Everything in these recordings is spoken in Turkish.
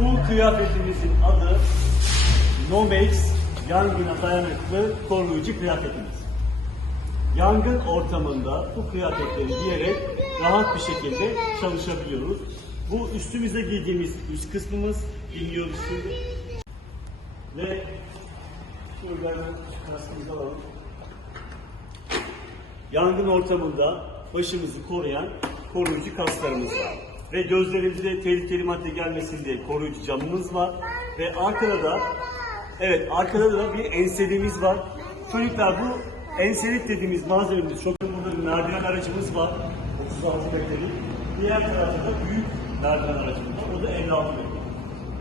Bu kıyafetimizin adı Nomex yangına dayanıklı koruyucu kıyafetimiz. Yangın ortamında bu kıyafetleri giyerek rahat bir şekilde çalışabiliyoruz. Bu üstümüze giydiğimiz üst kısmımız şimdi. Ve şurada hemen kaskımızı alalım. Yangın ortamında başımızı koruyan koruyucu kaslarımız var. Ve gözlerimize tehlikeli madde gelmesin diye koruyucu camımız var. Ve arkada da evet arkada da bir enselimiz var. Çocuklar bu enselik dediğimiz malzememiz çok burada bir merdiven aracımız var. 36 metrelik. Diğer tarafta da büyük merdiven aracımız var. O da 56 metre.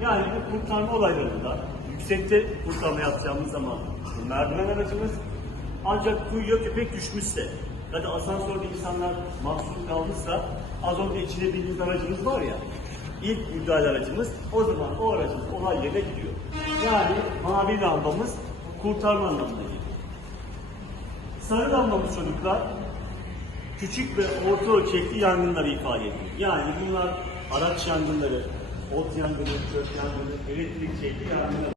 Yani bu kurtarma olaylarında yüksekte kurtarma yapacağımız zaman merdiven aracımız ancak kuyuya köpek düşmüşse ya da asansörde insanlar mahsur kalmışsa az önce içine bindiğimiz aracımız var ya ilk müdahale aracımız o zaman o aracımız olay yerine gidiyor. Yani mavi lambamız kurtarma anlamına geliyor. Sarı lambamız çocuklar küçük ve orta ölçekli yangınları ifade ediyor. Yani bunlar araç yangınları, ot yangını, çöp yangını, elektrik çekli yangınları.